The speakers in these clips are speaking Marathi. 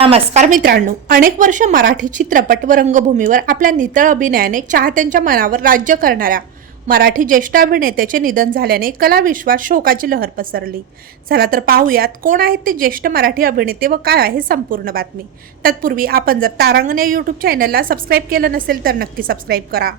नमस्कार मित्रांनो अनेक वर्ष मराठी चित्रपट व रंगभूमीवर आपल्या नितळ अभिनयाने चाहत्यांच्या मनावर राज्य करणाऱ्या मराठी ज्येष्ठ अभिनेत्याचे निधन झाल्याने कलाविश्वात शोकाची लहर पसरली. चला तर पाहूयात कोण आहेत ते ज्येष्ठ मराठी अभिनेते व काय आहे संपूर्ण बातमी. तत्पूर्वी आपण जर तारांगण या यूट्यूब चॅनलला सबस्क्राईब केलं नसेल तर नक्की सबस्क्राईब करा.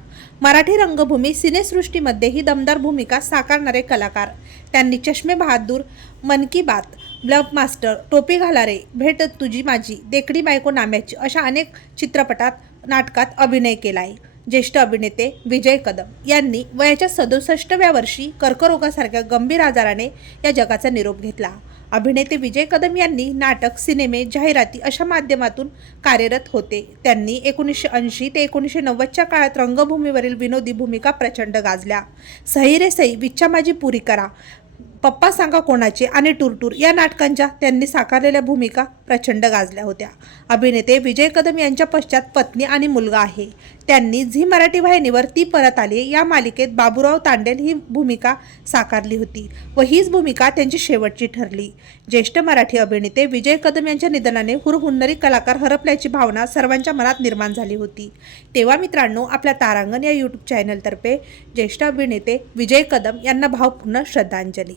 मराठी रंगभूमी सिनेसृष्टीमध्ये ही दमदार भूमिका साकारणारे कलाकार. त्यांनी चष्मे बहादूर मन की बात ब्लब मास्टर टोपी घालारे भेट तुझी माझी देखडी बायको नाम्याची अशा अनेक चित्रपटात नाटकात अभिनय केला आहे ज्येष्ठ अभिनेते विजय कदम यांनी वयाच्या सदुसष्टव्या वर्षी कर्करोगासारख्या गंभीर आजाराने या जगाचा निरोप घेतला. अभिनेते विजय कदम यांनी नाटक सिनेमे जाहिराती अशा माध्यमातून कार्यरत होते. त्यांनी एकोणीसशे ऐंशी ते एकोणीसशे नव्वदच्या काळात रंगभूमीवरील विनोदी भूमिका प्रचंड गाजल्या. सही रे सई विच्छा माझी पुरी करा. पप्पा सांगा कोणाचे आणि टूरटूर या नाटकांच्या त्यांनी साकारलेल्या भूमिका प्रचंड गाजल्या होत्या. अभिनेते विजय कदम यांच्या पश्चात पत्नी आणि मुलगा आहे. त्यांनी झी मराठी वाहिनीवर ती परत आली या मालिकेत बाबूराव तांडेल ही भूमिका साकारली होती व हीच भूमिका त्यांची शेवटची ठरली. ज्येष्ठ मराठी अभिनेते विजय कदम यांच्या निधनाने हुरहुन्नरी कलाकार हरपल्याची भावना सर्वांच्या मनात निर्माण झाली होती. तेव्हा मित्रांनो आपल्या तारांगण या यूट्यूब चॅनलतर्फे ज्येष्ठ अभिनेते विजय कदम यांना भावपूर्ण श्रद्धांजली.